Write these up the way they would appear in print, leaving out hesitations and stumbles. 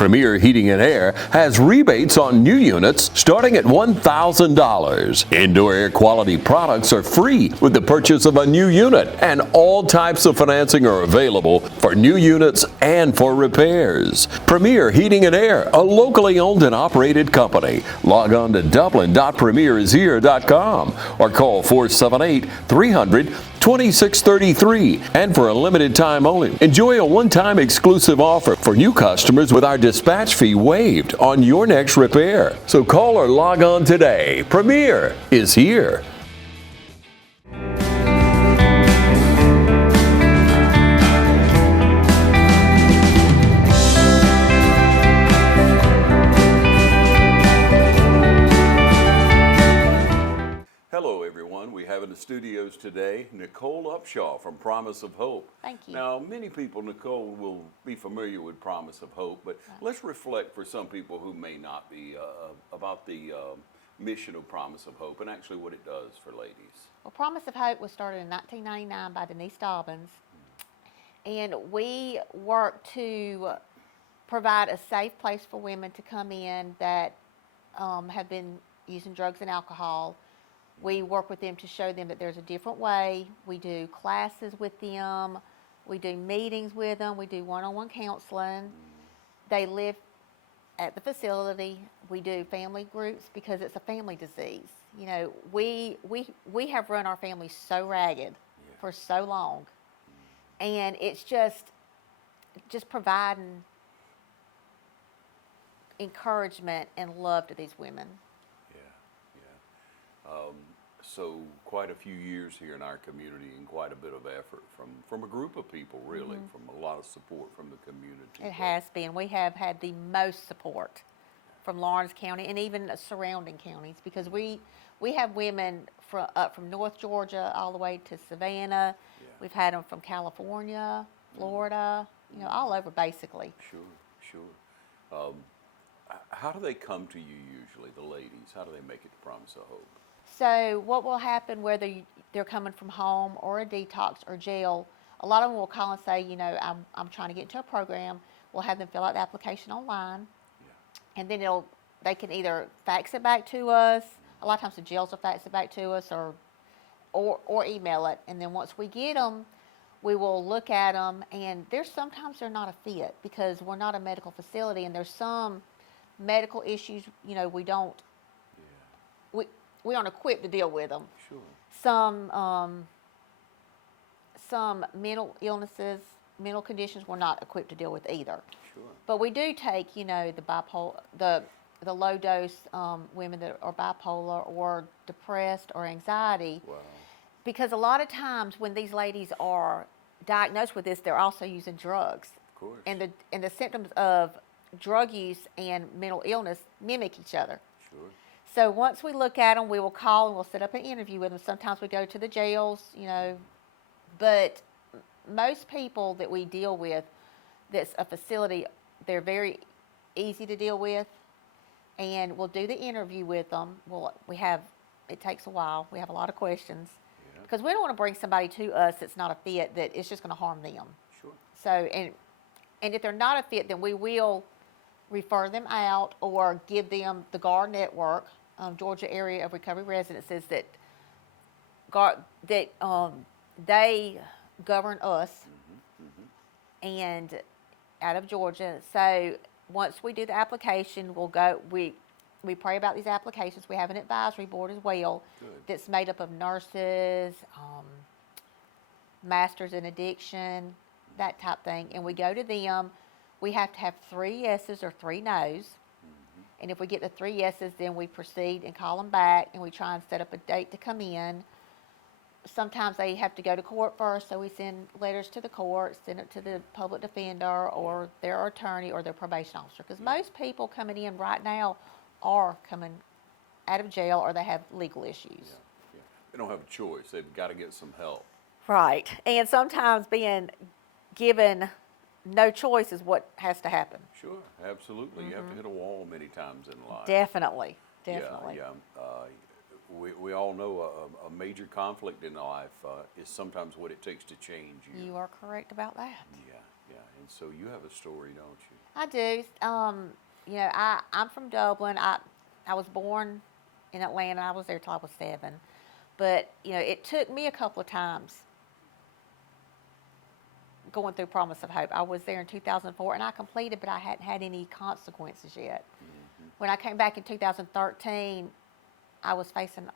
Premier Heating and Air has rebates on new units starting at $1,000. Indoor air quality products are free with the purchase of a new unit, and all types of financing are available for new units and for repairs. Premier Heating and Air, a locally owned and operated company. Log on to dublin.premierishere.com or call 478-300-2633. And for a limited time only, enjoy a one-time exclusive offer for new customers with our dispatch fee waived on your next repair. So call or log on today. Premier is here. Hello everyone, we have in the studios today Nicole Upshaw from Promise of Hope. Thank you. Now many people, Nicole, will be familiar with Promise of Hope, but let's reflect for some people who may not be about the mission of Promise of Hope and actually what it does for ladies. Well, Promise of Hope was started in 1999 by Denise Dobbins, and we work to provide a safe place for women to come in that have been using drugs and alcohol. We work with them to show them that there's a different way. We do classes with them. We do meetings with them. We do one-on-one counseling. They live at the facility. We do family groups because it's a family disease. You know, we have run our family so ragged for so long, and it's just providing encouragement and love to these women. So quite a few years here in our community and quite a bit of effort from a group of people, really, from a lot of support from the community. It has been. We have had the most support from Lawrence County and even surrounding counties, because we have women up from North Georgia all the way to Savannah. Yeah. We've had them from California, Florida, you know, all over basically. Sure. How do they come to you usually, the ladies? How do they make it to Promise of Hope? So what will happen, whether they're coming from home or a detox or jail, a lot of them will call and say, you know, I'm trying to get into a program. We'll have them fill out the application online, and then they can either fax it back to us. A lot of times the jails will fax it back to us or email it, and then once we get them, we will look at them, and sometimes they're not a fit because we're not a medical facility, and there's some medical issues, you know, we aren't equipped to deal with them. Sure. Some mental illnesses, mental conditions we're not equipped to deal with either. Sure. But we do take, you know, the low dose women that are bipolar or depressed or anxiety. Wow. Because a lot of times when these ladies are diagnosed with this, they're also using drugs. Of course. And the symptoms of drug use and mental illness mimic each other. Sure. So once we look at them, we will call and we'll set up an interview with them. Sometimes we go to the jails, you know, but most people that we deal with that's a facility, they're very easy to deal with, and we'll do the interview with them. It takes a while. We have a lot of questions because we don't want to bring somebody to us that's not a fit, that it's just going to harm them. Sure. So, and if they're not a fit, then we will refer them out or give them the GAR network, Georgia Area of Recovery Residences, that they govern us, and out of Georgia. So once we do the application, we pray about these applications. We have an advisory board as well. Good. That's made up of nurses, masters in addiction, that type thing, and we go to them. We have to have 3 yeses or 3 nos. And if we get the 3 yeses, then we proceed and call them back, and we try and set up a date to come in. Sometimes they have to go to court first, so we send letters to the court, send it to the public defender or their attorney or their probation officer. Because most people coming in right now are coming out of jail or they have legal issues. Yeah. They don't have a choice. They've got to get some help. Right. And sometimes being given no choice is what has to happen. Sure, absolutely. You have to hit a wall many times in life. Definitely. Yeah. We all know a major conflict in life is sometimes what it takes to change you. You are correct about that. Yeah, and so you have a story, don't you? I do. You know, I'm from Dublin. I was born in Atlanta. I was there till I was 7. But, you know, it took me a couple of times going through Promise of Hope. I was there in 2004 and I completed, but I hadn't had any consequences yet. When I came back in 2013, I was facing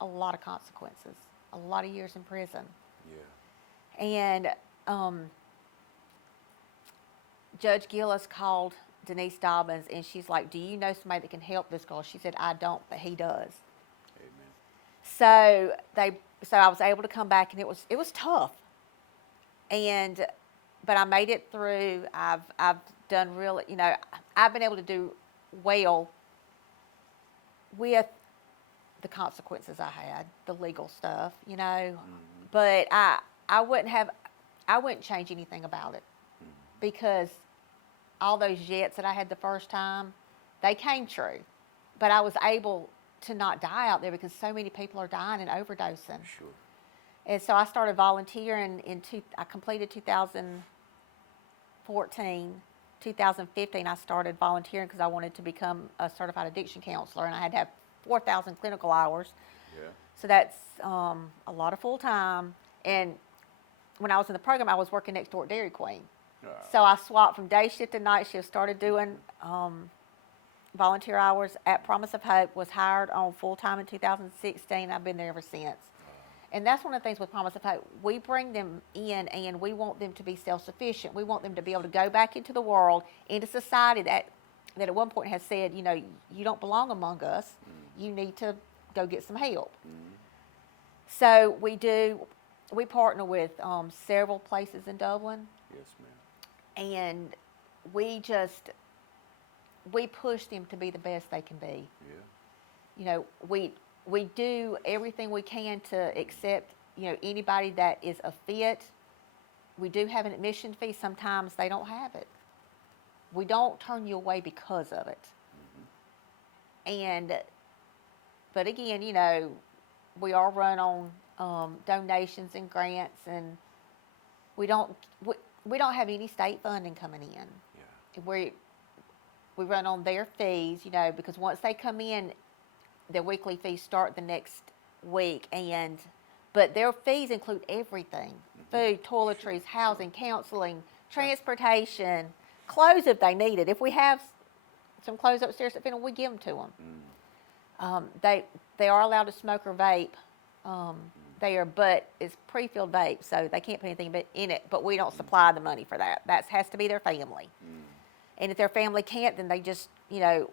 a lot of consequences, a lot of years in prison. Yeah. And Judge Gillis called Denise Dobbins and she's like, "Do you know somebody that can help this girl?" She said, "I don't, but he does." Amen. So I was able to come back and it was tough. But I made it through. I've done really, you know, I've been able to do well with the consequences I had, the legal stuff, you know. But I wouldn't change anything about it because all those jets that I had the first time, they came true. But I was able to not die out there because so many people are dying and overdosing. Sure. And so I started volunteering I completed 2014. 2015, I started volunteering because I wanted to become a certified addiction counselor, and I had to have 4,000 clinical hours. Yeah. So that's a lot of full time. And when I was in the program, I was working next door at Dairy Queen. So I swapped from day shift to night shift, started doing volunteer hours at Promise of Hope, was hired on full time in 2016. I've been there ever since. And that's one of the things with Promise of Hope. We bring them in and we want them to be self-sufficient. We want them to be able to go back into the world, into society that at one point has said, you know, you don't belong among us. You need to go get some help. So we partner with several places in Dublin. Yes, ma'am. And we push them to be the best they can be. Yeah. You know, we do everything we can to accept, you know, anybody that is a fit. We do have an admission fee. Sometimes they don't have it. We don't turn you away because of it. But again, you know, we are run on donations and grants, and we don't have any state funding coming in. Yeah. We run on their fees, you know, because once they come in, their weekly fees start the next week, but their fees include everything: food, toiletries, housing, counseling, transportation, clothes if they need it. If we have some clothes upstairs that fit them, we give them to them. They are allowed to smoke or vape there, but it's pre-filled vape, so they can't put anything in it. But we don't supply the money for that. That has to be their family. And if their family can't, then they just, you know,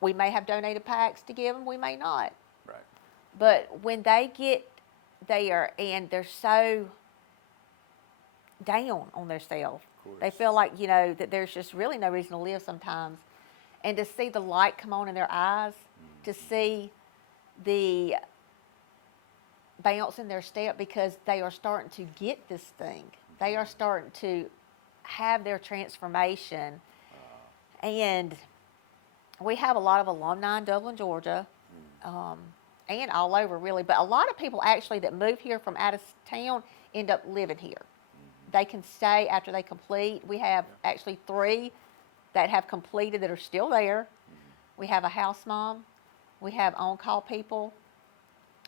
we may have donated packs to give them, we may not. Right. But when they get there and they're so down on themselves, they feel like, you know, that there's just really no reason to live sometimes. And to see the light come on in their eyes, to see the bounce in their step because they are starting to get this thing. They are starting to have their transformation. And we have a lot of alumni in Dublin, Georgia, and all over really. But a lot of people actually that move here from out of town end up living here. They can stay after they complete. We have actually 3 that have completed that are still there. We have a house mom. We have on-call people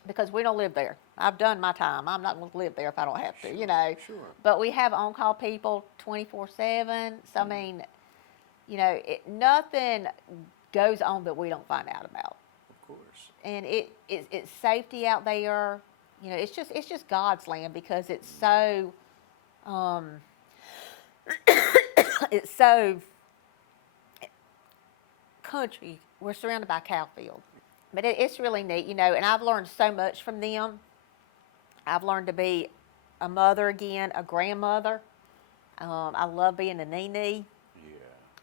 because we don't live there. I've done my time. I'm not going to live there if I don't have to, you know. Sure. But we have on-call people 24/7. So, I mean, you know, nothing goes on that we don't find out about. Of course. And it's safety out there. You know, it's just God's land because it's so it's so country. We're surrounded by cow fields. But it's really neat, you know, and I've learned so much from them. I've learned to be a mother again, a grandmother. I love being a nene. Yeah.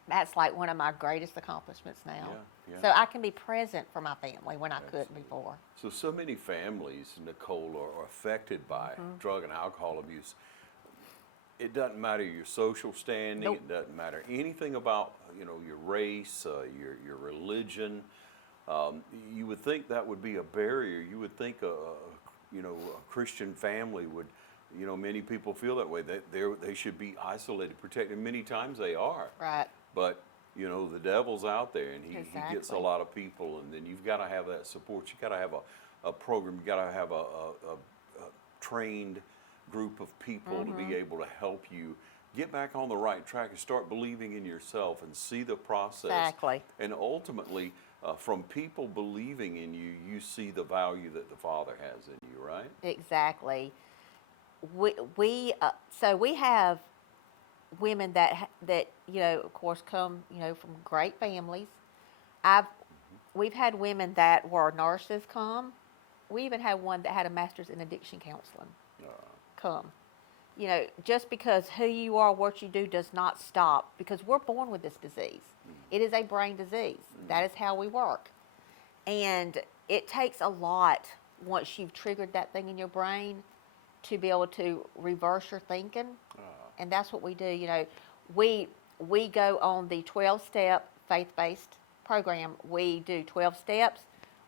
That's like one of my greatest accomplishments now. Yeah. So I can be present for my family when I couldn't before. So many families, Nicole, are affected by drug and alcohol abuse. It doesn't matter your social standing. Nope. It doesn't matter anything about, you know, your race, your religion. You would think that would be a barrier. You would think a Christian family would you know, many people feel that way. They should be isolated, protected. Many times they are. Right. But, you know, the devil's out there, and he gets a Exactly. lot of people, and then you've got to have that support. You've got to have a program. You've got to have a trained group of people to be able to help you get back on the right track and start believing in yourself and see the process. Exactly. And ultimately, from people believing in you, you see the value that the Father has in you, right? Exactly. So we have women that you know, of course, come, you know, from great families. We've had women that were nurses come. We even had one that had a master's in addiction counseling come. You know, just because who you are, what you do does not stop, because we're born with this disease. It is a brain disease. That is how we work. And it takes a lot, once you've triggered that thing in your brain, to be able to reverse your thinking. And that's what we do. You know, we go on the 12-step faith-based program. We do 12 steps.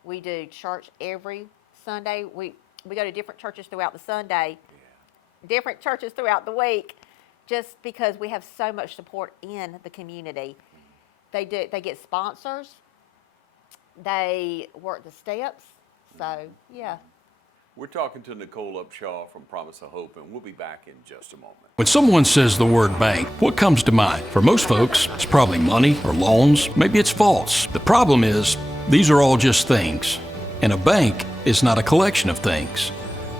We do church every Sunday. We go to different churches throughout the Sunday, different churches throughout the week, just because we have so much support in the community. They get sponsors. They work the steps. So, yeah. We're talking to Nicole Upshaw from Promise of Hope, and we'll be back in just a moment. When someone says the word bank, what comes to mind? For most folks, it's probably money or loans. Maybe it's false. The problem is, these are all just things. And a bank is not a collection of things.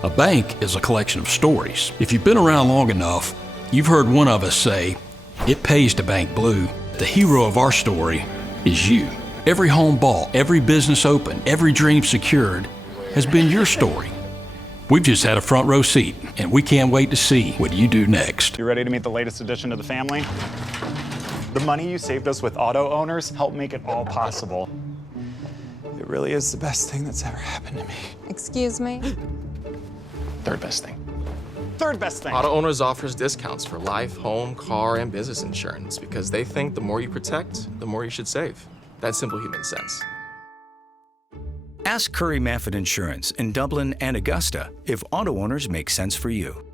A bank is a collection of stories. If you've been around long enough, you've heard one of us say, "It pays to bank blue." The hero of our story is you. Every home bought, every business opened, every dream secured has been your story. We've just had a front row seat, and we can't wait to see what you do next. You ready to meet the latest addition to the family? The money you saved us with auto owners helped make it all possible. It really is the best thing that's ever happened to me. Excuse me? Third best thing. Third best thing. Auto Owners offers discounts for life, home, car, and business insurance because they think the more you protect, the more you should save. That's simple human sense. Ask Curry Maffin Insurance in Dublin and Augusta if auto owners make sense for you.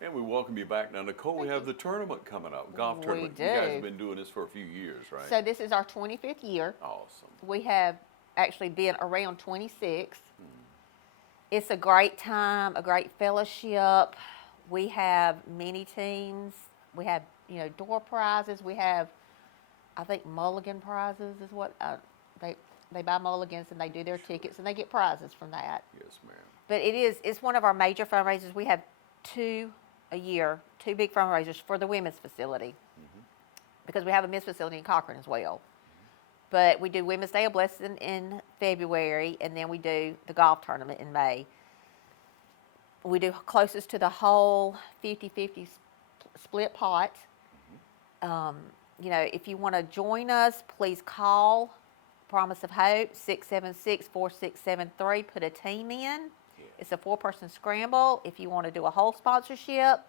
And we welcome you back. Now, Nicole, we have the tournament coming up, golf tournament. do. You guys have been doing this for a few years, right? So this is our 25th year. Awesome. We have actually been around 26. It's a great time, a great fellowship. We have many teams. We have, you know, door prizes. We have, I think, mulligan prizes is what they buy mulligans and they do their tickets and they get prizes from that. Yes, ma'am. But it's one of our major fundraisers. We have two a year, two big fundraisers for the women's facility, because we have a men's facility in Cochran as well. But we do Women's Day of Blessing in February, and then we do the golf tournament in May. We do closest to the whole 50-50 split pot. You know, if you want to join us, please call Promise of Hope, 676-4673. Put a team in. It's a 4-person scramble. If you want to do a whole sponsorship,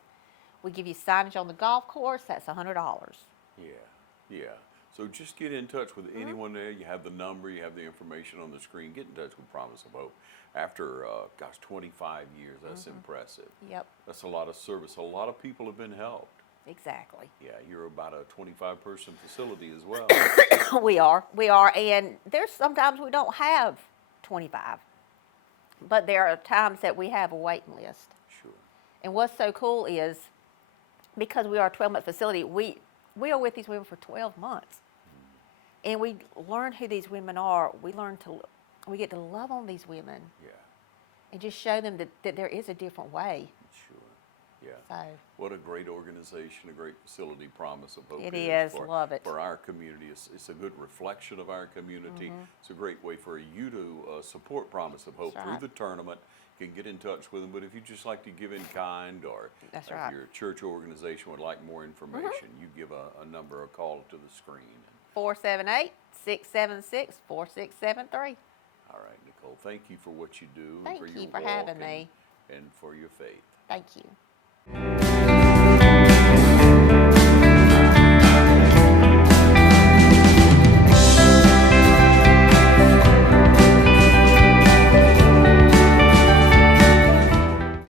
we give you signage on the golf course. That's $100. Yeah. So just get in touch with anyone there. You have the number, you have the information on the screen. Get in touch with Promise of Hope. After, 25 years, that's impressive. Yep, That's a lot of service. A lot of people have been helped. exactly. Yeah, you're about a 25-person facility as well. We are, and there's sometimes we don't have 25, but there are times that we have a waiting list. Sure. And what's so cool is, because we are a 12-month facility, we are with these women for 12 months, and we learn who these women are. We get to love on these women, Yeah, and just show them that there is a different way. sure. Yeah. So What a great organization, a great facility, Promise of Hope. It is, for, love it. For our community. It's a good reflection of our community. It's a great way for you to support Promise of Hope That's through right. the tournament. You can get in touch with them, but if you just like to give in kind, or That's if right. your church organization would like more information, you give a number, a call to the screen. 478-676-4673. All right, Nicole, thank you for what you do. Thank and for you your for walk having me. and for your faith. Thank you.